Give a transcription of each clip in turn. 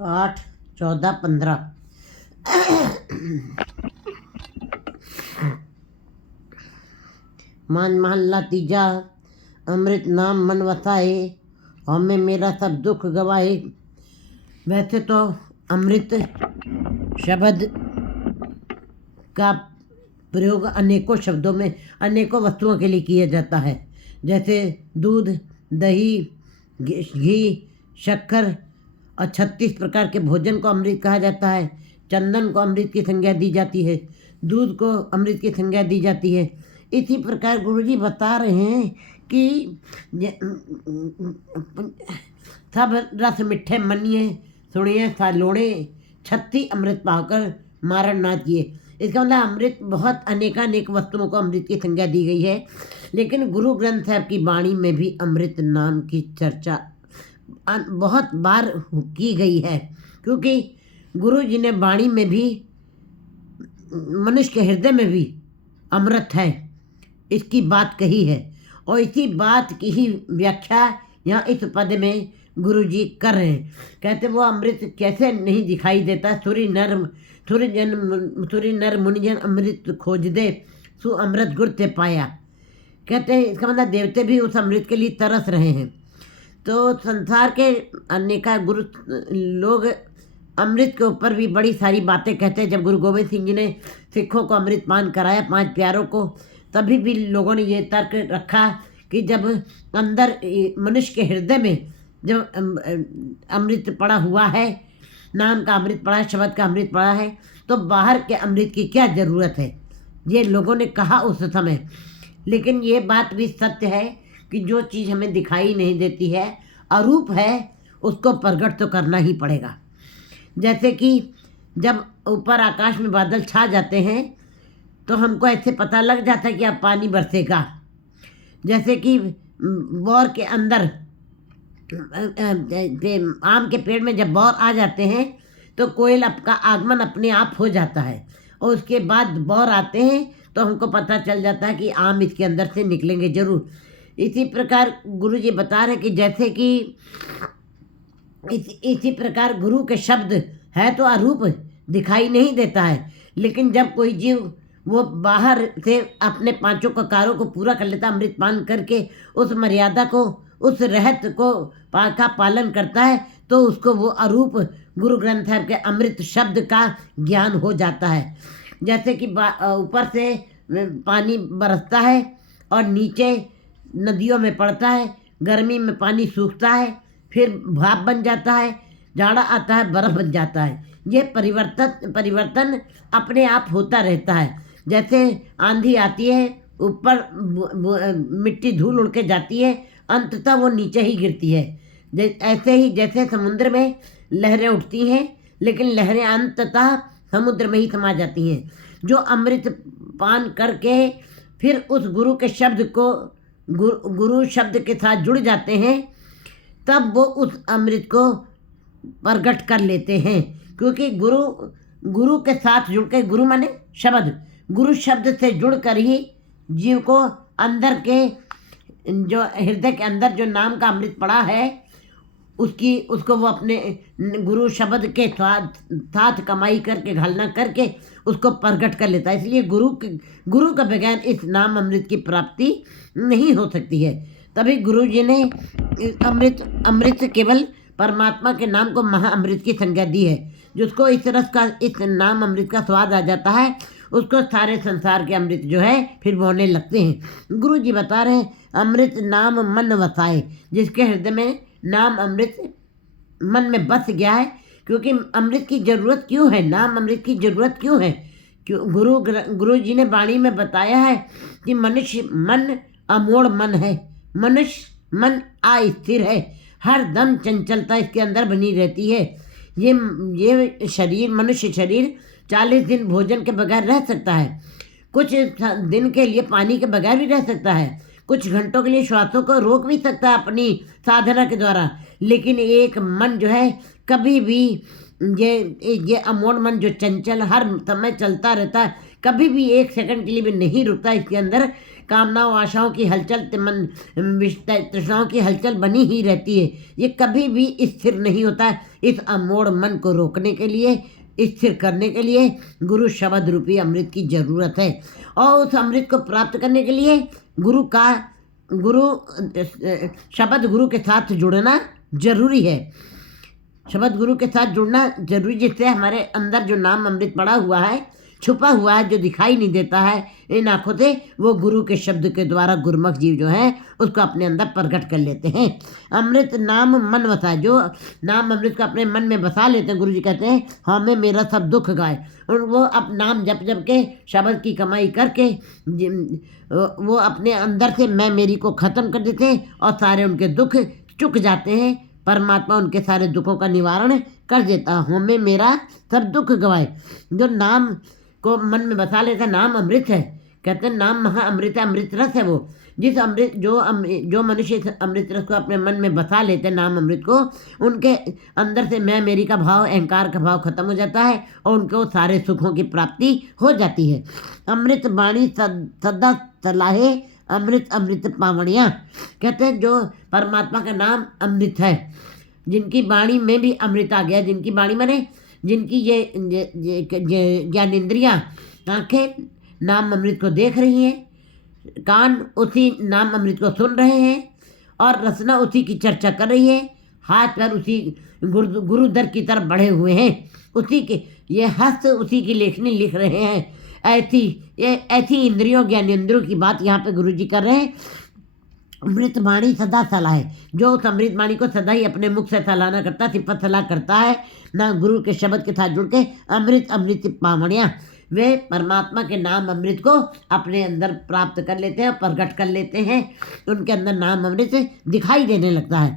8, 14, 15। मान महल्ला तीजा। अमृत नाम मन वसाए, हमें मेरा सब दुख गवाए। वैसे तो अमृत शब्द का प्रयोग अनेकों शब्दों में अनेकों वस्तुओं के लिए किया जाता है, जैसे दूध, दही, घी, शक्कर और 36 प्रकार के भोजन को अमृत कहा जाता है। चंदन को अमृत की संज्ञा दी जाती है, दूध को अमृत की संज्ञा दी जाती है। इसी प्रकार गुरुजी बता रहे हैं कि सब रस मिठे मनिए, सुनिए सालोड़े, 36 अमृत पाकर मारण ना किए। इसका मतलब अमृत बहुत अनेकानेक वस्तुओं को अमृत की संज्ञा दी गई है, लेकिन गुरु ग्रंथ साहब की वाणी में भी अमृत नाम की चर्चा बहुत बार की गई है, क्योंकि गुरु जी ने वाणी में भी मनुष्य के हृदय में भी अमृत है इसकी बात कही है, और इसी बात की ही व्याख्या यहाँ इस पद में गुरु जी कर रहे हैं। कहते वो अमृत कैसे नहीं दिखाई देता, सूर्य नर मुनिजन अमृत खोज दे, सु अमृत गुर ते पाया। कहते हैं इसका मतलब देवते भी उस अमृत के लिए तरस रहे हैं। तो संसार के अनेका गुरु लोग अमृत के ऊपर भी बड़ी सारी बातें कहते हैं। जब गुरु गोविंद सिंह जी ने सिखों को अमृत पान कराया 5 प्यारों को, तभी भी लोगों ने ये तर्क रखा कि जब अंदर मनुष्य के हृदय में जब अमृत पड़ा हुआ है, नाम का अमृत पड़ा है, शब्द का अमृत पड़ा है, तो बाहर के अमृत की क्या ज़रूरत है, ये लोगों ने कहा उस समय। लेकिन ये बात भी सत्य है कि जो चीज़ हमें दिखाई नहीं देती है, अरूप है, उसको प्रकट तो करना ही पड़ेगा। जैसे कि जब ऊपर आकाश में बादल छा जाते हैं तो हमको ऐसे पता लग जाता है कि अब पानी बरसेगा। जैसे कि बौर के अंदर आम के पेड़ में जब बौर आ जाते हैं तो कोयल का आगमन अपने आप हो जाता है, और उसके बाद बौर आते हैं तो हमको पता चल जाता है कि आम इसके अंदर से निकलेंगे ज़रूर। इसी प्रकार गुरु जी बता रहे कि जैसे कि इसी प्रकार गुरु के शब्द है तो अरूप दिखाई नहीं देता है, लेकिन जब कोई जीव वो बाहर से अपने 5 ककारों को पूरा कर लेता, अमृत पान करके उस मर्यादा को, उस रहत को का पालन करता है, तो उसको वो अरूप गुरु ग्रंथ साहब के अमृत शब्द का ज्ञान हो जाता है। जैसे कि ऊपर से पानी बरसता है और नीचे नदियों में पड़ता है, गर्मी में पानी सूखता है, फिर भाप बन जाता है, जाड़ा आता है, बर्फ़ बन जाता है। ये परिवर्तन अपने आप होता रहता है। जैसे आंधी आती है, ऊपर मिट्टी धूल उड़ के जाती है, अंततः वो नीचे ही गिरती है। ऐसे ही जैसे समुद्र में लहरें उठती हैं, लेकिन लहरें अंततः समुद्र में ही समा जाती हैं। जो अमृत पान करके फिर उस गुरु के शब्द को गुरु शब्द के साथ जुड़ जाते हैं, तब वो उस अमृत को प्रकट कर लेते हैं। क्योंकि गुरु के साथ जुड़ के, गुरु माने शब्द, गुरु शब्द से जुड़कर ही जीव को अंदर के जो हृदय के अंदर जो नाम का अमृत पड़ा है उसको वो अपने गुरु शब्द के साथ कमाई करके, घालना करके उसको प्रकट कर लेता है। इसलिए गुरु का बगैर इस नाम अमृत की प्राप्ति नहीं हो सकती है। तभी गुरु जी ने अमृत केवल परमात्मा के नाम को महाअमृत की संज्ञा दी है। जिसको इस नाम अमृत का स्वाद आ जाता है, उसको सारे संसार के अमृत जो है फिर बोने लगते हैं। गुरु जी बता रहे हैं अमृत नाम मन वसाए, जिसके हृदय में नाम अमृत मन में बस गया है। क्योंकि अमृत की ज़रूरत क्यों है, नाम अमृत की ज़रूरत क्यों है? गुरु जी ने वाणी में बताया है कि मनुष्य मन अमोड़ मन है, मनुष्य मन अस्थिर है, हर दम चंचलता इसके अंदर बनी रहती है। ये शरीर, मनुष्य शरीर 40 दिन भोजन के बगैर रह सकता है, कुछ दिन के लिए पानी के बगैर भी रह सकता है, कुछ घंटों के लिए श्वासों को रोक भी सकता है अपनी साधना के द्वारा। लेकिन एक मन जो है कभी भी, ये अमोड़ मन जो चंचल हर समय चलता रहता है, कभी भी 1 सेकंड के लिए भी नहीं रुकता, इसके अंदर कामनाओं आशाओं की हलचल मन तृष्णाओं की हलचल बनी ही रहती है। ये कभी भी स्थिर नहीं होता है। इस अमोड़ मन को रोकने के लिए, स्थिर करने के लिए गुरु शब्द रूपी अमृत की जरूरत है। और उस अमृत को प्राप्त करने के लिए गुरु शब्द गुरु के साथ जुड़ना जरूरी है। शब्द गुरु के साथ जुड़ना जरूरी, जिससे हमारे अंदर जो नाम अमृत पड़ा हुआ है, छुपा हुआ है, जो दिखाई नहीं देता है इन आँखों से, वो गुरु के शब्द के द्वारा गुरुमुख जीव जो है उसको अपने अंदर प्रकट कर लेते हैं। अमृत नाम मन वसा, जो नाम अमृत को अपने मन में बसा लेते हैं, गुरु जी कहते हैं हमें मेरा सब दुख गाए। और वो अब नाम जप जप के शब्द की कमाई करके वो अपने अंदर से मैं मेरी को ख़त्म कर देते हैं और सारे उनके दुख चुक जाते हैं। परमात्मा उनके सारे दुखों का निवारण कर देता। हमें मेरा सब दुख गवाए। जो नाम को मन में बसा लेता, नाम अमृत है। कहते हैं नाम महा अमृत है, अमृत रस है वो। जिस अमृत जो मनुष्य इस अमृत रस को अपने मन में बसा लेते हैं, नाम अमृत को, उनके अंदर से मैं मेरी का भाव, अहंकार का भाव खत्म हो जाता है और उनको सारे सुखों की प्राप्ति हो जाती है। अमृत वाणी सदा सलाहे, अमृत अमृत पावणिया। कहते हैं जो परमात्मा का नाम अमृत है, जिनकी वाणी में भी अमृत आ गया, जिनकी वाणी माने जिनकी ये ज्ञानेंद्रियाँ, आँखें नाम अमृत को देख रही हैं, कान उसी नाम अमृत को सुन रहे हैं और रसना उसी की चर्चा कर रही है, हाथ पैर उसी गुरुदर की तरफ बढ़े हुए हैं, उसी के ये हस्त उसी की लेखनी लिख रहे हैं। ऐसी इंद्रियों ज्ञानेंद्रियों की बात यहाँ पे गुरु जी कर रहे हैं। अमृत वाणी सदा सलाह है, जो उस अमृत वाणी को सदा ही अपने मुख से सलाहना करता है, सिफत सलाह करता है ना, गुरु के शब्द के साथ जुड़ के अमृत अमृत पावणिया, वे परमात्मा के नाम अमृत को अपने अंदर प्राप्त कर लेते हैं, प्रकट कर लेते हैं। उनके अंदर नाम अमृत दिखाई देने लगता है।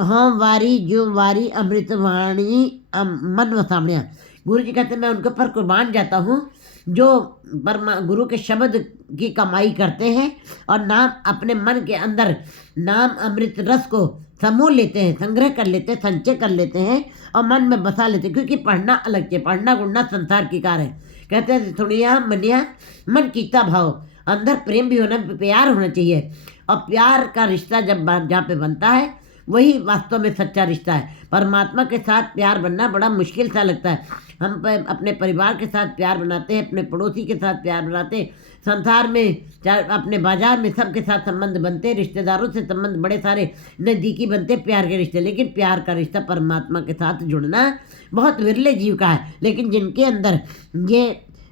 हाँ वारी जो वारी अमृत वाणी मन वसावणिया। गुरु जी कहते हैं मैं उनके ऊपर कुर्बान जाता हूँ जो गुरु के शब्द की कमाई करते हैं और नाम अपने मन के अंदर नाम अमृत रस को समूह लेते हैं, संग्रह कर लेते हैं, संचय कर लेते हैं और मन में बसा लेते हैं। क्योंकि पढ़ना अलग है, पढ़ना गुणना संसार की कार है। कहते हैं थोड़िया मनिया मन कीता भाव, अंदर प्रेम भी होना, प्यार होना चाहिए। और प्यार का रिश्ता जब जहाँ पे बनता है वही वास्तव में सच्चा रिश्ता है। परमात्मा के साथ प्यार बनना बड़ा मुश्किल सा लगता है। हम अपने परिवार के साथ प्यार बनाते हैं, अपने पड़ोसी के साथ प्यार बनाते हैं, संसार में अपने बाजार में सबके साथ संबंध बनते हैं, रिश्तेदारों से संबंध बड़े सारे नज़दीकी बनते हैं, प्यार के रिश्ते। लेकिन प्यार का रिश्ता परमात्मा के साथ जुड़ना बहुत विरले जीव का है। लेकिन जिनके अंदर ये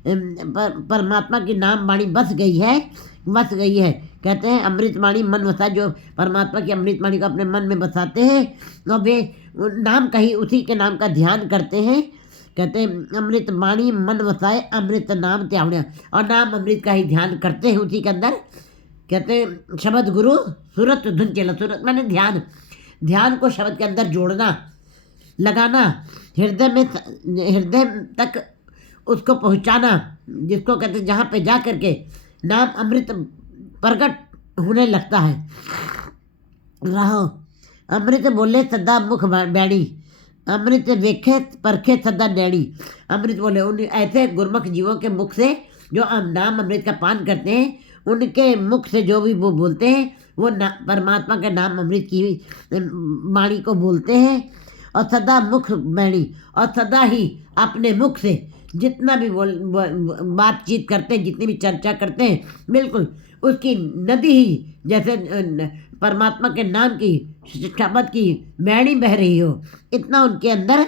परमात्मा की नाम वाणी बस गई है, कहते हैं अमृत वाणी मन वसा, जो परमात्मा की अमृत वाणी को अपने मन में बसाते हैं और वे नाम का ही, उसी के नाम का ध्यान करते हैं। कहते हैं अमृत वाणी मन वसाए, अमृत नाम त्यावणिया, और नाम अमृत का ही ध्यान करते हैं उसी के अंदर। कहते हैं शब्द गुरु सूरत धुन चला, सूरत माने ध्यान को शब्द के अंदर जोड़ना, लगाना, हृदय तक उसको पहुंचाना, जिसको कहते हैं जहाँ पे जा करके नाम अमृत प्रकट होने लगता है। रहो अमृत बोले सदा मुख बैणी, अमृत वेखे परखे सदा नैणी। अमृत बोले उन ऐसे गुरमुख जीवों के मुख से जो नाम अमृत का पान करते हैं, उनके मुख से जो भी वो बोलते हैं वो परमात्मा के नाम अमृत की वाणी को बोलते हैं। और सदा मुख बैणी, और सदा ही अपने मुख से जितना भी बातचीत करते हैं, जितनी भी चर्चा करते हैं, बिल्कुल उसकी नदी ही जैसे परमात्मा के नाम की शब्द की बैणी बह रही हो, इतना उनके अंदर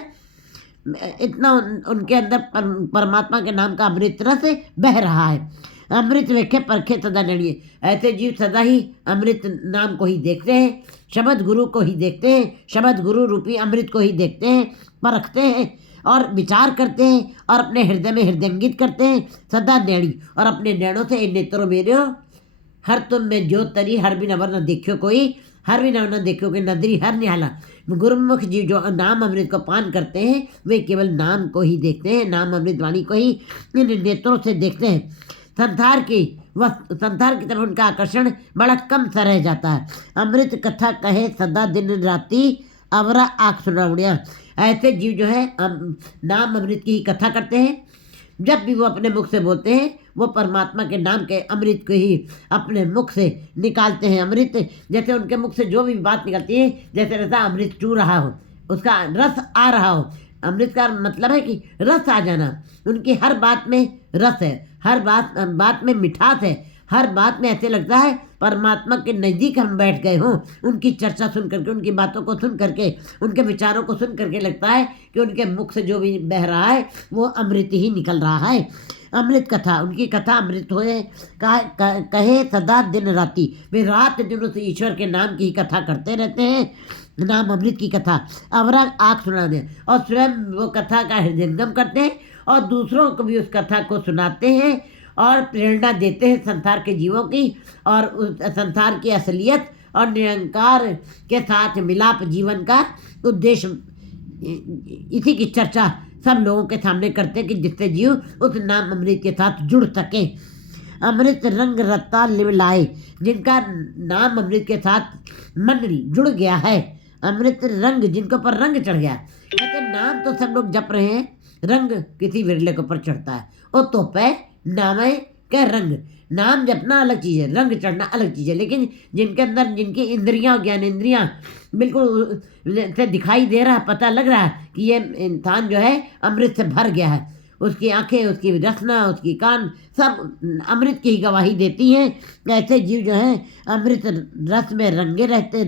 परमात्मा के नाम का अमृत रस बह रहा है। अमृत वेखे परखे सदा नड़िए, ऐसे जीव सदा ही अमृत नाम को ही देखते हैं, शब्द गुरु को ही देखते हैं, शब्द गुरु रूपी अमृत को ही देखते हैं, परखते हैं और विचार करते हैं और अपने हृदय में हृदयंगित करते हैं सदा नैणी। और अपने नैणों से इन नेत्रों मेरे हर तुम में जो तरी, हर भी नवर न देखियो कोई, हर भी नवर न देखियो कोई, नदरी हर निहाला। गुरुमुख जीव जो नाम अमृत को पान करते हैं वे केवल नाम को ही देखते हैं, नाम अमृत वाणी को ही इन नेत्रों से देखते हैं। संसार की तरफ उनका आकर्षण बड़ा कम सा रह जाता है। अमृत कथा कहे सदा दिन राति, अवरा आँख सुनावड़िया। ऐसे जीव जो है नाम अमृत की ही कथा करते हैं। जब भी वो अपने मुख से बोलते हैं वो परमात्मा के नाम के अमृत को ही अपने मुख से निकालते हैं। अमृत जैसे उनके मुख से जो भी बात निकलती है, जैसे रहता अमृत चू रहा हो, उसका रस आ रहा हो। अमृत का मतलब है कि रस आ जाना। उनकी हर बात में रस है, हर बात में मिठास है, हर बात में ऐसे लगता है परमात्मा के नज़दीक हम बैठ गए हों। उनकी चर्चा सुन करके, उनकी बातों को सुन करके, उनके विचारों को सुन करके लगता है कि उनके मुख से जो भी बह रहा है वो अमृत ही निकल रहा है। अमृत कथा, उनकी कथा अमृत होए कहे सदा दिन राति। वे रात दिन उस ईश्वर के नाम की कथा करते रहते हैं, नाम अमृत की कथा अवरग आँख सुनाने, और स्वयं वो कथा का हृदयंगम करते हैं और दूसरों को भी उस कथा को सुनाते हैं और प्रेरणा देते हैं संसार के जीवों की, और उस संसार की असलियत और निरंकार के साथ मिलाप जीवन का उद्देश्य, इसी की चर्चा सब लोगों के सामने करते हैं कि जिससे जीव उस नाम अमृत के साथ जुड़ सके। अमृत रंग रत्ता लिव लाए, जिनका नाम अमृत के साथ मन जुड़ गया है। अमृत रंग, जिनके ऊपर रंग चढ़ गया। कहते नाम तो सब लोग जप रहे हैं, रंग किसी विरले के ऊपर चढ़ता है। वो तो पे नाम है क्या रंग, नाम जपना अलग चीज़ है, रंग चढ़ना अलग चीज़ है। लेकिन जिनके अंदर, जिनकी इंद्रियां, ज्ञान इंद्रियां बिल्कुल से दिखाई दे रहा है, पता लग रहा है कि ये इंसान जो है अमृत से भर गया है, उसकी आंखें, उसकी रचना, उसकी कान सब अमृत की ही गवाही देती हैं। ऐसे जीव जो हैं अमृत रस में रंगे रहते,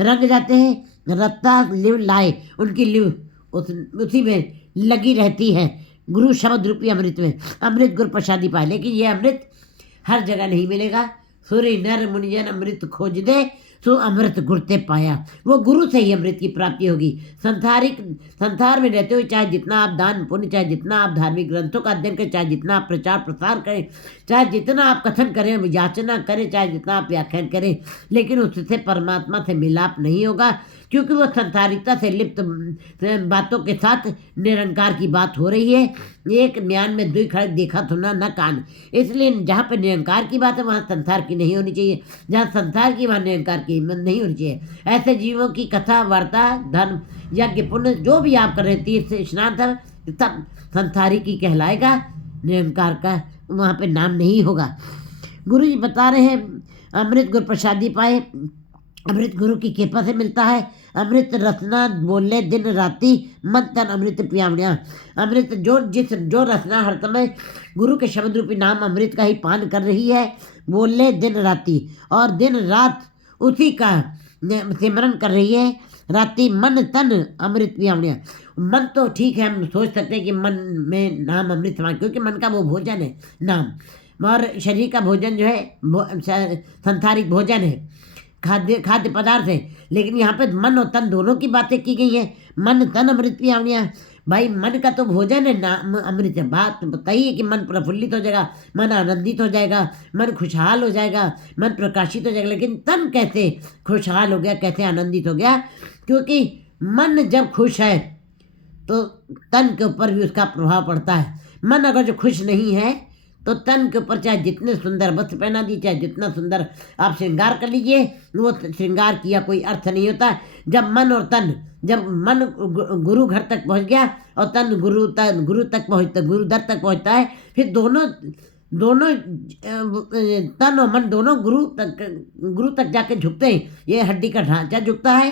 रंग जाते हैं। रत्ता लिव लाए, उनकी लिव उसी में लगी रहती है, गुरु शब्द रूपी अमृत में। अमृत गुरु प्रसादी पाए, लेकिन ये अमृत हर जगह नहीं मिलेगा। सूर्य नर मुनिजन अमृत खोज दे, सो अमृत गुरते पाया। वो गुरु से ही अमृत की प्राप्ति होगी। संसार में रहते हुए चाहे जितना आप दान पुण्य, चाहे जितना आप धार्मिक ग्रंथों का अध्ययन करें, चाहे जितना आप प्रचार प्रसार करें, चाहे जितना आप कथन करें, विचाचना करें, चाहे जितना आप व्याख्यान करें, लेकिन उससे परमात्मा से मिलाप नहीं होगा, क्योंकि वो संसारिकता से लिप्त बातों के साथ निरंकार की बात हो रही है। एक म्यान में दुई खड़क देखा सुना न कान। इसलिए जहाँ पर निरंकार की बात है वहाँ संसार की नहीं होनी चाहिए, जहाँ संसार की वहाँ निरंकार की नहीं होनी चाहिए। ऐसे जीवों की कथा, वार्ता, धर्म, यज्ञ, पुण्य जो भी आप कर रहे, तीर्थ स्नान, सब संसारी की कहलाएगा, निरंकार का वहाँ पे नाम नहीं होगा। गुरु जी बता रहे हैं अमृत गुरु प्रसादी पाए, अमृत गुरु की कृपा से मिलता है। अमृत रसना बोले दिन राति, मन तन अमृत पियावणिया। अमृत जो रसना हर समय गुरु के शब्द रूपी नाम अमृत का ही पान कर रही है, बोले दिन राति, और दिन रात उसी का सिमरन कर रही है। राति मन तन अमृत पियावणिया। मन तो ठीक है, हम सोच सकते हैं कि मन में नाम अमृत समान, क्योंकि मन का वो भोजन है नाम, और शरीर का भोजन जो है संसारिक भोजन है, खाद्य पदार्थ है। लेकिन यहाँ पे मन और तन दोनों की बातें की गई है। मन तन अमृत पियावणिया। भाई मन का तो भोजन है, नाम अमृत है। बात बताइए कि मन प्रफुल्लित हो जाएगा, मन आनंदित हो जाएगा, मन खुशहाल हो जाएगा, मन प्रकाशित हो जाएगा। लेकिन तन कैसे खुशहाल हो गया, कैसे आनंदित हो गया? क्योंकि मन जब खुश है तो तन के ऊपर भी उसका प्रभाव पड़ता है। मन अगर जो खुश नहीं है तो तन के ऊपर चाहे जितने सुंदर वस्त्र पहना दीजिए, चाहे जितना सुंदर आप श्रृंगार कर लीजिए, वो श्रृंगार किया कोई अर्थ नहीं होता। जब मन और तन, जब मन गुरु घर तक पहुंच गया और तन गुरु तक पहुंचता, गुरु दर तक पहुंचता है, फिर दोनों तन और मन दोनों गुरु तक जाके झुकते हैं। ये हड्डी का ढांचा झुकता है।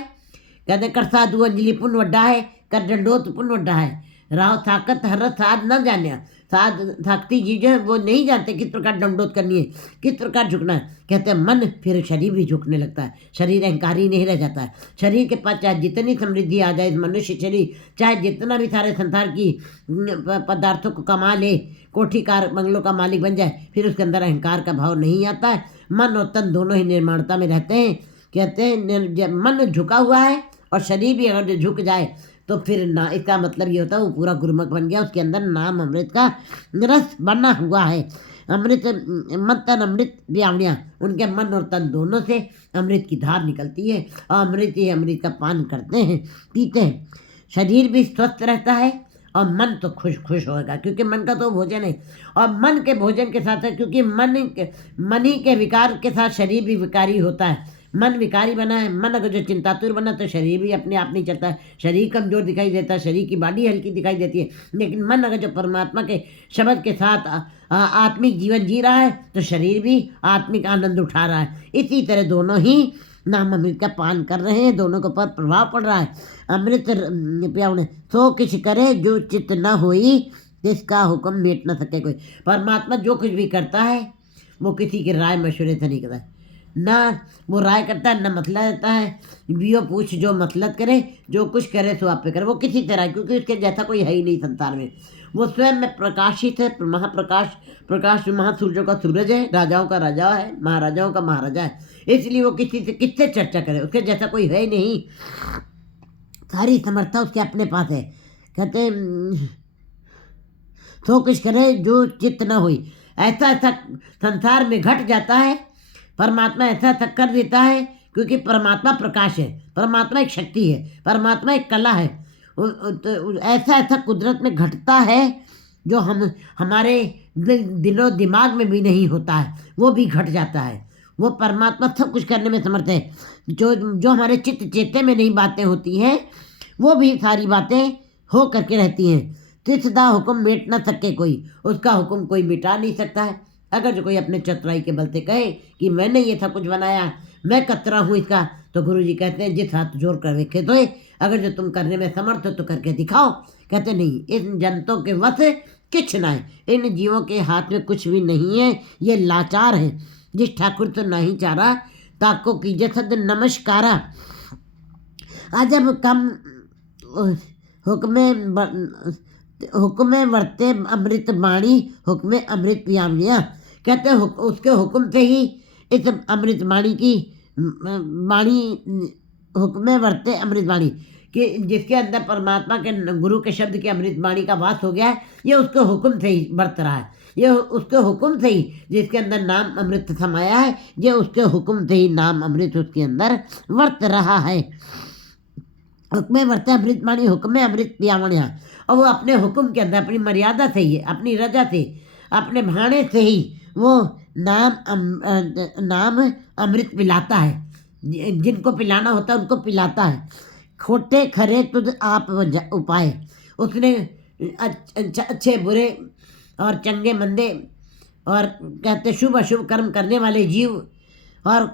कहते कर साधु अंजलि पुण्य वड्डा है, कर दंडोत पुण्य वड्डा है। राव ताकत हर साध न जाने, साक्षी जी जो है वो नहीं जानते किस प्रकार दंडोत करनी है, किस प्रकार झुकना है। कहते हैं मन, फिर शरीर भी झुकने लगता है। शरीर अहंकारी नहीं रह जाता है। शरीर के पास चाहे जितनी समृद्धि आ जाए, मनुष्य शरीर चाहे जितना भी सारे संसार की पदार्थों को कमा ले, कोठी कार बंगलों का मालिक बन जाए, फिर उसके अंदर अहंकार का भाव नहीं आता है। मन और तन दोनों ही निर्माणता में रहते हैं। कहते हैं जब मन झुका हुआ है और शरीर भी अगर झुक जाए तो फिर ना, इसका मतलब ये होता है वो पूरा गुरुमुख बन गया, उसके अंदर नाम अमृत का रस बना हुआ है। अमृत मन तन अमृत पियावणिया, उनके मन और तन दोनों से अमृत की धार निकलती है और अमृत ही अमृत का पान करते हैं, पीते हैं। शरीर भी स्वस्थ रहता है और मन तो खुश होगा, क्योंकि मन का तो भोजन है। और मन के भोजन के साथ है, क्योंकि मन ही के विकार के साथ शरीर भी विकारी होता है। मन विकारी बना है, मन अगर जो चिंतातुर बना तो शरीर भी अपने आप नहीं चलता है, शरीर कमजोर दिखाई देता है, शरीर की बॉडी हल्की दिखाई देती है। लेकिन मन अगर जो परमात्मा के शब्द के साथ आत्मिक जीवन जी रहा है तो शरीर भी आत्मिक आनंद उठा रहा है। इसी तरह दोनों ही नाम अमृत का पान कर रहे हैं, दोनों के ऊपर प्रभाव पड़ रहा है। अमृत पियाउने सो किछ करे जो चित्त न होई, जिसका हुक्म मेट न सके कोई। परमात्मा जो कुछ भी करता है वो किसी की राय मशवरे से नहीं करता है, ना वो राय करता है, ना मतलब देता है। बियो पूछ जो मतलब करे, जो कुछ करे सो आप पे करे। वो किसी तरह, क्योंकि उसके जैसा कोई है ही नहीं संसार में। वो स्वयं में प्रकाशित है, महाप्रकाश, प्रकाश महासूर्यों का सूरज है, राजाओं का राजा है, महाराजाओं का महाराजा है। इसलिए वो किसी से किससे चर्चा करे, उसके जैसा कोई है ही नहीं। सारी समर्था उसके अपने पास है। कहते तो कुछ करे जो चित्त न हुई। ऐसा ऐसा संसार में घट जाता है, परमात्मा ऐसा ऐसा कर देता है, क्योंकि परमात्मा प्रकाश है, परमात्मा एक शक्ति है, परमात्मा एक कला है। ऐसा ऐसा कुदरत में घटता है जो हमारे दिलो दिमाग में भी नहीं होता है, वो भी घट जाता है। वो परमात्मा सब कुछ करने में समर्थ है। जो जो हमारे चित्त चेते में नहीं बातें होती हैं, वो भी सारी बातें हो करके रहती हैं। तिसदा हुक्म मिट न सके कोई, उसका हुक्म कोई मिटा नहीं सकता है। अगर जो कोई अपने चतुराई के बल से कहे कि मैंने ये सब कुछ बनाया, मैं कतरा हूँ इसका, तो गुरु जी कहते हैं जिस हाथ जोड़ कर देखे तो अगर जो तुम करने में समर्थ हो तो करके दिखाओ। कहते नहीं, इन जनतों के वश किछ ना है, इन जीवों के हाथ में कुछ भी नहीं है, ये लाचार है। जिस ठाकुर तो नहीं चारा, ताको कीजे सद नमस्कारा। अजब कम हुक्मे वर्ते अमृत बाणी, हुक्मे अमृत पियामिया। कहते उसके हुक्म से ही इस अमृत बाणी की बाणी, हुक्मे वर्ते अमृत बाणी, कि जिसके अंदर परमात्मा के गुरु के शब्द की अमृत बाणी का वास हो गया है, ये उसके हुक्म से ही बरत रहा है। ये उसके हुक्म से ही, जिसके अंदर नाम अमृत समाया है, ये उसके हुक्म से ही नाम अमृत उसके अंदर वर्त रहा है। हुक्मे वर्ते अमृत बाणी, हुक्मे अमृत पियावण्या। और वो अपने हुक्म के अंदर, अपनी मर्यादा से ही, अपनी रजा से, अपने भाणे से ही वो नाम अमृत पिलाता है। जिनको पिलाना होता है उनको पिलाता है। खोटे खरे तुझ आप उपाय। उसने अच्छे बुरे और चंगे मंदे और कहते शुभ अशुभ कर्म करने वाले जीव और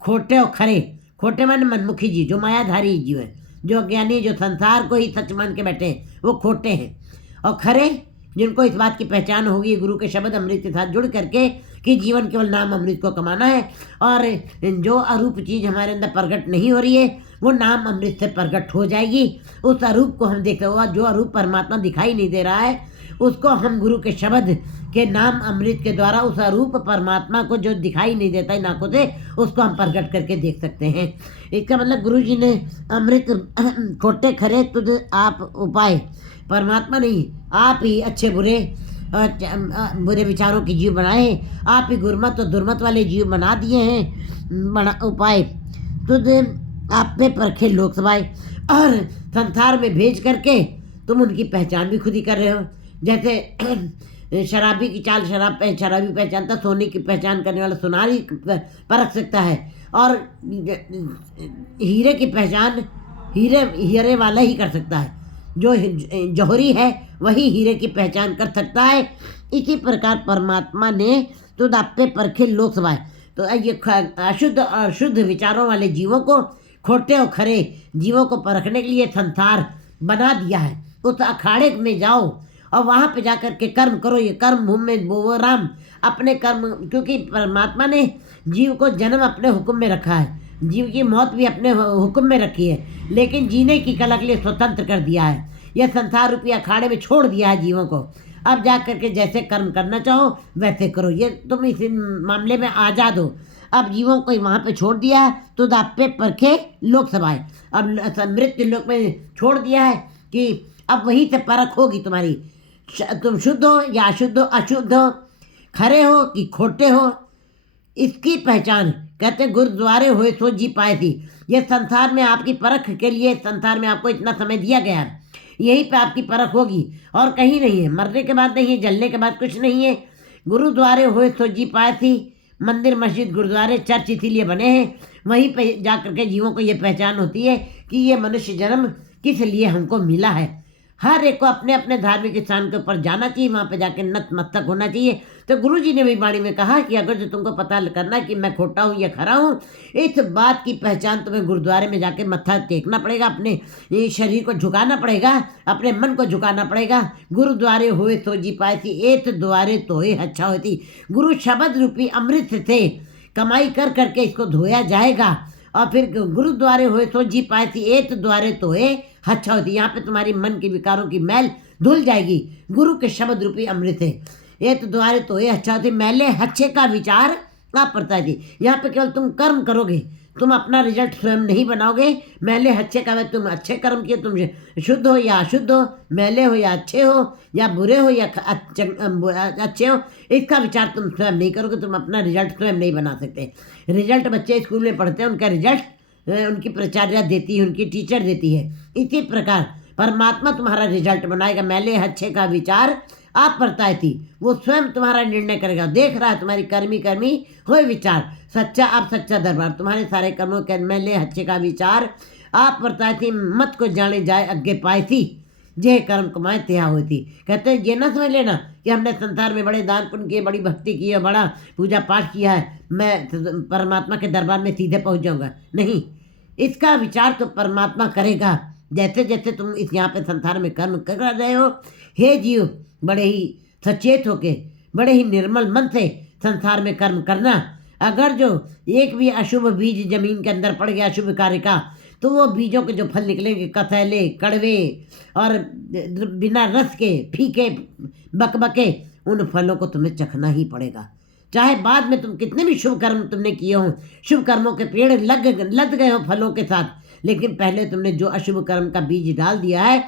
खोटे और खरे, खोटे माने मनमुखी जीव, जो मायाधारी जीव है, जो ज्ञानी, जो संसार को ही सच मान के बैठे हैं, वो खोटे हैं। और खरे, जिनको इस बात की पहचान होगी गुरु के शब्द अमृत के साथ जुड़ करके कि जीवन केवल नाम अमृत को कमाना है, और जो अरूप चीज़ हमारे अंदर प्रकट नहीं हो रही है वो नाम अमृत से प्रकट हो जाएगी। उस अरूप को हम देख रहे हो, जो अरूप परमात्मा दिखाई नहीं दे रहा है उसको हम गुरु के शब्द के नाम अमृत के द्वारा उस अरूप परमात्मा को जो दिखाई नहीं देता है नाकों से, उसको हम प्रकट करके देख सकते हैं। इसका मतलब गुरु जी ने अमृत खोटे खरे तुझ आप उपाय, परमात्मा नहीं, आप ही अच्छे बुरे बुरे विचारों के जीव बनाए, आप ही गुरमत और दुर्मत वाले जीव बना दिए हैं। उपाय तुझ आप पे परखे लोक सभाए, और संसार में भेज करके तुम उनकी पहचान भी खुद ही कर रहे हो। जैसे शराबी की चाल शराबी पहचानता, सोने की पहचान करने वाला सोनार ही परख सकता है, और हीरे की पहचान हीरे वाला ही कर सकता है। जो जौहरी है वही हीरे की पहचान कर सकता है। इसी प्रकार परमात्मा ने तो आपे परखे लोक सभाए, तो ये अशुद्ध और शुद्ध विचारों वाले जीवों को, खोटे और खरे जीवों को परखने के लिए संसार बना दिया है। उस अखाड़े में जाओ और वहाँ पे जाकर के कर्म करो। ये कर्म भूमि में वो राम, अपने कर्म, क्योंकि परमात्मा ने जीव को जन्म अपने हुक्म में रखा है, जीव की मौत भी अपने हुक्म में रखी है, लेकिन जीने की कला के लिए स्वतंत्र कर दिया है। यह संसार रूपी अखाड़े में छोड़ दिया है जीवों को। अब जा करके जैसे कर्म करना चाहो वैसे करो, ये तुम इस मामले में आज़ाद हो। अब जीवों को वहाँ पे छोड़ दिया है तो आप पे परखे लोक सभाए। अब मृत्यु लोक में छोड़ दिया है कि अब वहीं से परख होगी तुम्हारी, तुम शुद्ध हो या अशुद्ध हो, अशुद्ध हो, खरे हो कि खोटे हो, इसकी पहचान कहते गुरुद्वारे हुए सो जी पाए थी। ये संसार में आपकी परख के लिए, संसार में आपको इतना समय दिया गया है, यहीं पे आपकी परख होगी और कहीं नहीं है। मरने के बाद नहीं है, जलने के बाद कुछ नहीं है। गुरुद्वारे हुए सो जी पाए थी, मंदिर, मस्जिद, गुरुद्वारे, चर्च इसीलिए बने हैं। वहीं पे जा कर के जीवों को ये पहचान होती है कि ये मनुष्य जन्म किस लिए हमको मिला है। हर एक को अपने अपने धार्मिक स्थान के ऊपर जाना चाहिए, वहाँ पे जाके नतमस्तक होना चाहिए। तो गुरु जी ने भी वाणी में कहा कि अगर जो तुमको पता करना है कि मैं खोटा हूँ या खरा हूँ, इस बात की पहचान तुम्हें गुरुद्वारे में जाके मत्था टेकना पड़ेगा, अपने ये शरीर को झुकाना पड़ेगा, अपने मन को झुकाना पड़ेगा। गुरुद्वारे होए तो जी पाए थी, एत द्वारे तोए अच्छा होती। गुरु शब्द रूपी अमृत से कमाई कर करके इसको धोया जाएगा और फिर गुरुद्वारे हुए तो जी पाए थी, एत द्वारे तोए अच्छा होती। यहाँ पे तुम्हारी मन के विकारों की मैल धुल जाएगी। गुरु के शब्द रूपी अमृत है। एत द्वारे तोए अच्छा होती, मैले अच्छे का विचार आप पड़ता थी। यहाँ पे केवल तुम कर्म करोगे, तुम अपना रिजल्ट स्वयं नहीं बनाओगे। मैले अच्छे का, तुम अच्छे कर्म किए, तुम शुद्ध हो या अशुद्ध हो, मैले हो या अच्छे हो, या बुरे हो या अच्छे हो, इसका विचार तुम स्वयं नहीं करोगे। तुम अपना रिजल्ट स्वयं नहीं बना सकते। रिजल्ट बच्चे स्कूल में पढ़ते हैं, उनका रिजल्ट उनकी प्राचार्य देती है, उनकी टीचर देती है। इसी प्रकार परमात्मा तुम्हारा रिजल्ट बनाएगा। मैले अच्छे का विचार आप परताए थी, वो स्वयं तुम्हारा निर्णय करेगा। देख रहा है तुम्हारी कर्मी कर्मी हो विचार, सच्चा आप सच्चा दरबार। तुम्हारे सारे कर्मों के मैले अच्छे का विचार आप परताए थी, मत को जाने जाए अग्गे पाए थी, जे कर्म कमाए त्या होती। कहते हैं ये ना समझ लेना कि हमने संसार में बड़े दान पुण्य किए, बड़ी भक्ति की है, बड़ा पूजा पाठ किया है, मैं परमात्मा के दरबार में सीधे पहुंच जाऊंगा। नहीं, इसका विचार तो परमात्मा करेगा। जैसे जैसे तुम इस यहाँ पे संसार में कर्म कर रहे हो, हे जीव, बड़े ही सचेत होके, बड़े ही निर्मल मन से संसार में कर्म करना। अगर जो एक भी अशुभ बीज जमीन के अंदर पड़ गया अशुभ कार्य का, तो वो बीजों के जो फल निकलेंगे कसैले, कड़वे और बिना रस के, फीके, बकबके, उन फलों को तुम्हें चखना ही पड़ेगा। चाहे बाद में तुम कितने भी शुभ कर्म तुमने किए हों, शुभ कर्मों के पेड़ लद गए हो फलों के साथ, लेकिन पहले तुमने जो अशुभ कर्म का बीज डाल दिया है,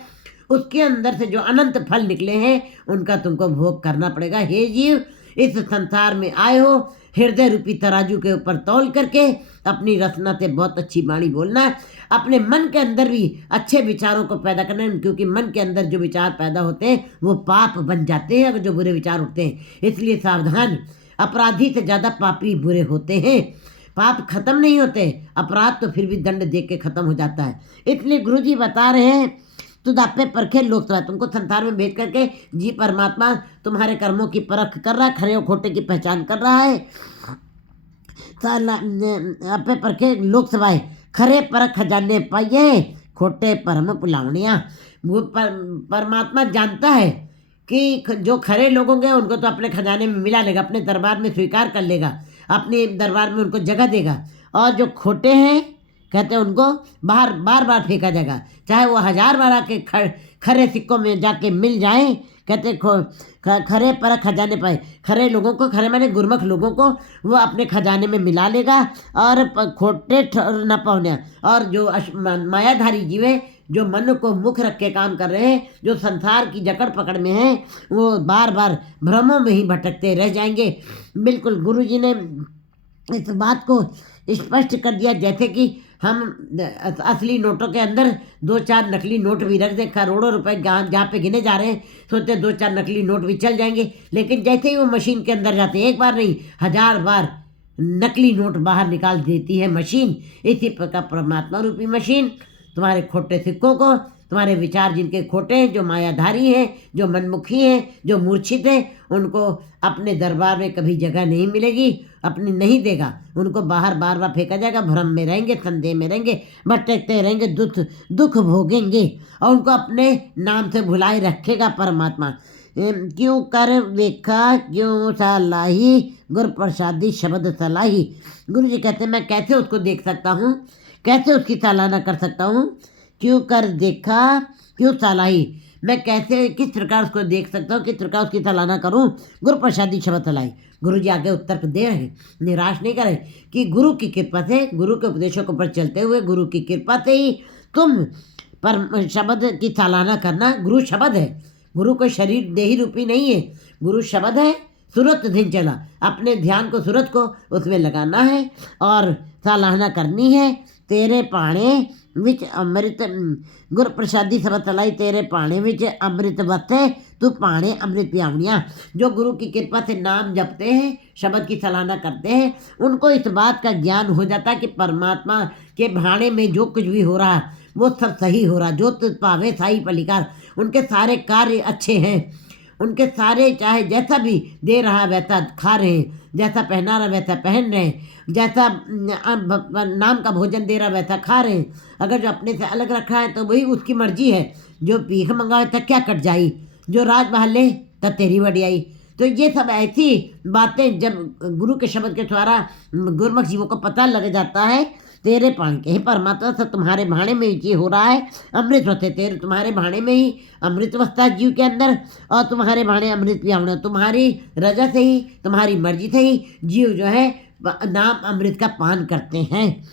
उसके अंदर से जो अनंत फल निकले हैं, उनका तुमको भोग करना पड़ेगा। हे जीव, इस संसार में आए हो, हृदय रूपी तराजू के ऊपर तौल करके अपनी रचना से बहुत अच्छी वाणी बोलना है। अपने मन के अंदर भी अच्छे विचारों को पैदा करना है, क्योंकि मन के अंदर जो विचार पैदा होते हैं वो पाप बन जाते हैं अगर जो बुरे विचार उठते हैं। इसलिए सावधान, अपराधी से ज़्यादा पापी बुरे होते हैं। पाप खत्म नहीं होते, अपराध तो फिर भी दंड देख के खत्म हो जाता है। इसलिए गुरु जी बता रहे हैं, तुदापे परखे लोक सभा, तुमको संसार में भेज करके जी परमात्मा तुम्हारे कर्मों की परख कर रहा है, खरे और खोटे की पहचान कर रहा है। आपे परखे लोक सभाए, खरे परख खजाने पाइए, खोटे परम पुलावनिया। वो परमात्मा जानता है कि जो खरे लोग होंगे उनको तो अपने खजाने में मिला लेगा, अपने दरबार में स्वीकार कर लेगा, अपने दरबार में उनको जगह देगा। और जो खोटे हैं, कहते हैं, उनको बार बार फेंका जाएगा, चाहे वो 1000 बार आके खरे सिक्कों में जाके मिल जाए। कहते खरे पर खजाने पाए, खरे लोगों को, खरे माने गुरमुख लोगों को वो अपने खजाने में मिला लेगा, और खोटे न पाने। और जो मायाधारी जीव है, जो मन को मुख रख के काम कर रहे हैं, जो संसार की जकड़ पकड़ में हैं, वो बार बार भ्रमों में ही भटकते रह जाएंगे। बिल्कुल गुरु जी ने इस बात को स्पष्ट कर दिया, जैसे कि हम असली नोटों के अंदर 2-4 नकली नोट भी रख दें, करोड़ों रुपए जहाँ पे गिने जा रहे हैं, सोचते 2-4 नकली नोट भी चल जाएंगे। लेकिन जैसे ही वो मशीन के अंदर जाते हैं, एक बार नहीं 1000 बार नकली नोट बाहर निकाल देती है मशीन। इसी प्रकार परमात्मा रूपी मशीन तुम्हारे खोटे सिक्कों को, तुम्हारे विचार जिनके खोटे हैं, जो मायाधारी हैं, जो मनमुखी हैं, जो मूर्छित हैं, उनको अपने दरबार में कभी जगह नहीं मिलेगी, अपनी नहीं देगा। उनको बाहर बार बार फेंका जाएगा, भ्रम में रहेंगे, संदेह में रहेंगे, भटकते रहेंगे, दुख भोगेंगे, और उनको अपने नाम से भुलाए रखेगा परमात्मा। क्यों कर देखा क्यों सलाही, गुरु प्रसादी शब्द सलाही। गुरु जी कहते हैं, मैं कैसे उसको देख सकता हूँ, कैसे उसकी सराहना कर सकता हूँ। क्यों कर देखा क्यों सलाही, मैं कैसे किस प्रकार उसको देख सकता हूँ, किस प्रकार उसकी सराहना करूँ। गुरु प्रसादी शब्द सलाही। गुरु जी आगे उत्तर दे रहे हैं, निराश नहीं करें, कि गुरु की कृपा से, गुरु के उपदेशों के ऊपर चलते हुए, गुरु की कृपा से ही तुम पर शब्द की सराहना करना। गुरु शब्द है, गुरु कोई शरीर देही रूपी नहीं है, गुरु शब्द है। सूरत दिन चला, अपने ध्यान को, सूरत को उसमें लगाना है और सराहना करनी है। तेरे पाणे ਵਿੱਚ ਅੰਮ੍ਰਿਤ ਗੁਰ ਪ੍ਰਸਾਦੀ ਸਬਦ ਤਲਾਈ तेरे पाने ਵਿੱਚ अमृत वसे तू पाने अमृत पियावनिया। जो गुरु की कृपा से नाम जपते हैं, शब्द की सराहना करते हैं, उनको इस बात का ज्ञान हो जाता है कि परमात्मा के भाणे में जो कुछ भी हो रहा है वो सब सही हो रहा। जो तुझ पावे साई पलिकार, उनके सारे कार्य अच्छे हैं, उनके सारे चाहे जैसा भी दे रहा वैसा खा रहे हैं, जैसा पहना रहा वैसा पहन रहे हैं, जैसा नाम का भोजन दे रहा वैसा खा रहे हैं। अगर जो अपने से अलग रखा है तो वही उसकी मर्जी है। जो भीख मंगाए तक क्या कट जाई, जो राज बहाल ले तब तेरी वडियाई। तो ये सब ऐसी बातें जब गुरु के शब्द के द्वारा गुरमुख जीवों को पता लग जाता है, तेरे पान के ही परमात्मा से तुम्हारे भाणे में ये हो रहा है अमृत वसते, तेरे तुम्हारे भाणे में ही अमृत वसता है जीव के अंदर, और तुम्हारे भाणे अमृत पियावना। तुम्हारी रजा से ही, तुम्हारी मर्जी से ही जीव जो है नाम अमृत का पान करते हैं,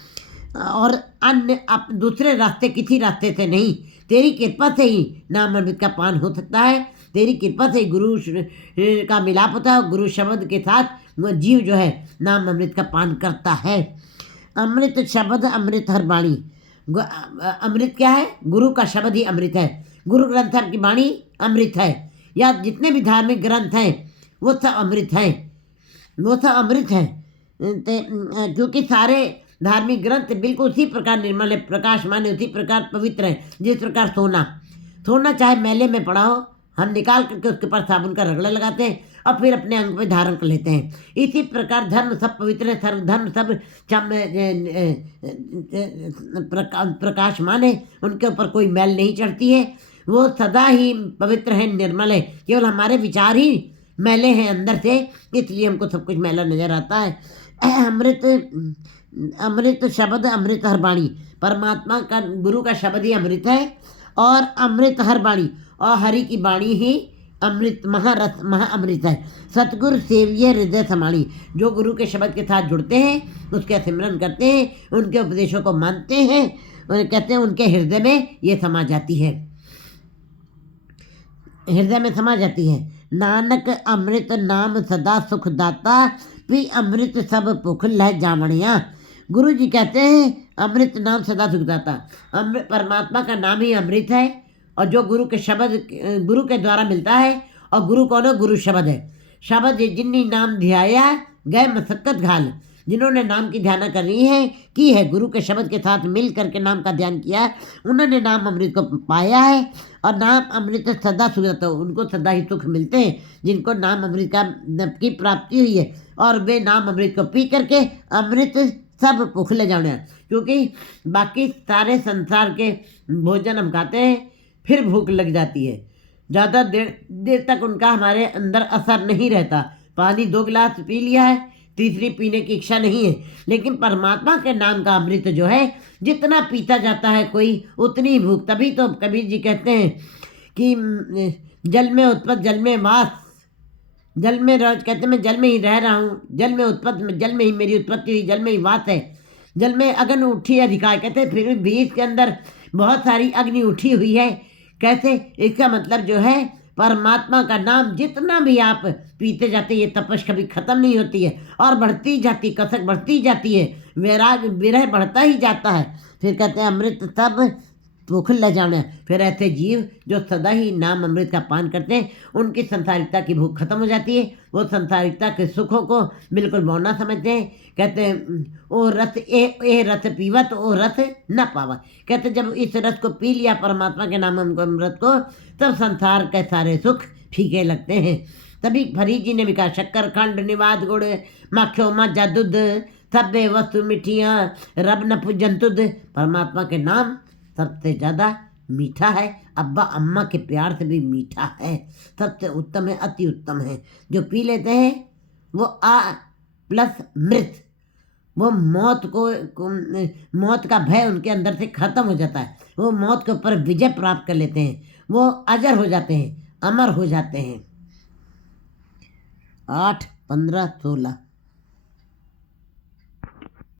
और अन्य दूसरे रास्ते किसी रास्ते से नहीं, तेरी कृपा से ही नाम अमृत का पान हो सकता है। तेरी कृपा से ही गुरु का मिलाप होता है, गुरु शब्द के साथ वो जीव जो है नाम अमृत का पान करता है। अमृत शब्द अमृत हर वाणी, अमृत क्या है? गुरु का शब्द ही अमृत है। गुरु ग्रंथ साहब की वाणी अमृत है, या जितने भी धार्मिक ग्रंथ हैं वो सब अमृत हैं, वो सब अमृत हैं। क्योंकि सारे धार्मिक ग्रंथ बिल्कुल उसी प्रकार निर्मल है, प्रकाशमान है, उसी प्रकार पवित्र है। जिस प्रकार सोना चाहे मैले में पड़ा हो, हम निकाल करके उसके ऊपर साबुन का रगड़ा लगाते हैं और फिर अपने अंग पे धारण कर लेते हैं। इसी प्रकार धर्म सब पवित्र है, धर्म सब प्रकाशमान है, उनके ऊपर कोई मैल नहीं चढ़ती है, वो सदा ही पवित्र है, निर्मल है। केवल हमारे विचार ही मैले हैं अंदर से, इसलिए हमको सब कुछ मैला नजर आता है। अमृत शब्द अमृत हर वाणी, परमात्मा का गुरु का शब्द ही अमृत है, और अमृत हर वाणी, और हरि की वाणी ही अमृत महारस महाअमृत है। सतगुरु सेविये हृदय समाणी, जो गुरु के शब्द के साथ जुड़ते हैं, उसके सिमरन करते हैं, उनके उपदेशों को मानते हैं, और कहते हैं उनके हृदय में ये समा जाती है, हृदय में समा जाती है। नानक अमृत नाम सदा सुख दाता, पी अमृत सब भुख लह जावणिया। गुरु जी कहते हैं अमृत नाम सदा सुख दाता, अमृत परमात्मा का नाम ही अमृत है, और जो गुरु के शब्द गुरु के द्वारा मिलता है, और गुरु कौन है? गुरु शब्द है। शब्द जिन्नी नाम ध्याया गए मसक्कत घाल, जिन्होंने नाम की ध्यान करनी है की है, गुरु के शब्द के साथ मिल करके नाम का ध्यान किया, उन्होंने नाम अमृत को पाया है। और नाम अमृत सदा सुख देता, उनको सदा ही सुख मिलते हैं जिनको नाम अमृत की प्राप्ति हुई है, और वे नाम अमृत को पी करके अमृत सब भूख ले जाने। क्योंकि बाकी सारे संसार के भोजन हम खाते हैं, फिर भूख लग जाती है, ज़्यादा देर तक उनका हमारे अंदर असर नहीं रहता। पानी 2 गिलास पी लिया है, तीसरी पीने की इच्छा नहीं है। लेकिन परमात्मा के नाम का अमृत जो है, जितना पीता जाता है कोई, उतनी भूख। तभी तो कबीर जी कहते हैं कि जल में उत्पत्ति जल में वास, जल में रोज कहते मैं जल में ही रह रहा हूँ, जल में उत्पत्ति, जल में ही मेरी उत्पत्ति हुई, जल में ही वास है, जल में अग्नि उठी अधिकार। कहते फिर भी बीज के अंदर बहुत सारी अग्नि उठी हुई है। कैसे? इसका मतलब जो है परमात्मा का नाम जितना भी आप पीते जाते, ये तपश कभी ख़त्म नहीं होती है, और बढ़ती जाती, कसक बढ़ती जाती है, वैराग विरह बढ़ता ही जाता है। फिर कहते हैं अमृत सब भूख ल जाना। फिर ऐसे जीव जो सदा ही नाम अमृत का पान करते हैं, उनकी संसारिकता की भूख खत्म हो जाती है, वो संसारिकता के सुखों को बिल्कुल मौना समझते हैं। कहते हैं ओ रस ए रस पीवत ओ रस न पावा। कहते जब इस रस को पी लिया परमात्मा के नाम अमृत को, तब संसार के सारे सुख फीके लगते हैं। तभी फरीद जी ने भी कहा शक्कर खंड निवाद गुड़ माखियो मज्जा दूध सब्बे वस्तु मिठियाँ रब न पूजन तुद। परमात्मा के नाम सबसे ज़्यादा मीठा है, अब्बा अम्मा के प्यार से भी मीठा है, सबसे उत्तम है, अति उत्तम है। जो पी लेते हैं वो आ प्लस मृत, वो मौत का भय उनके अंदर से खत्म हो जाता है, वो मौत के ऊपर विजय प्राप्त कर लेते हैं, वो अजर हो जाते हैं, अमर हो जाते हैं। 8, 15, 16